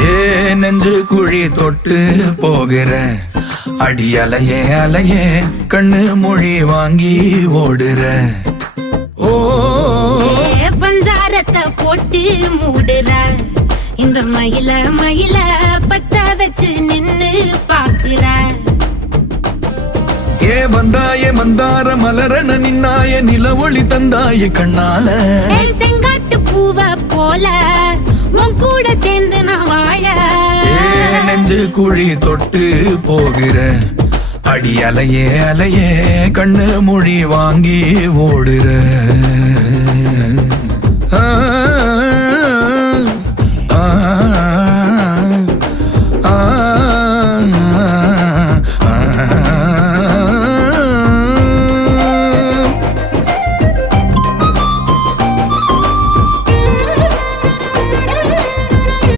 ஏ நெஞ்சு குழி தொட்டு போகிற அடி அலையே அலையே கண்ணு மொழி வாங்கி ஓடுற. ஓ பஞ்சாரத்தை போட்டு மூடுற இந்த மயில மயில பத்த வச்சு நின்னு பாக்குற. ஏ வந்தாய மந்தார மலரன நின்னாய நில ஒளி தந்தாய கண்ணால. செங்காட்டு பூவ போல உன் கூட சேர்ந்து நான் வாழ. நெஞ்சு குழி தொட்டு போகிற அடி அலையே அலையே கண்ணு மொழி வாங்கி ஓடுற. ஆ ஆ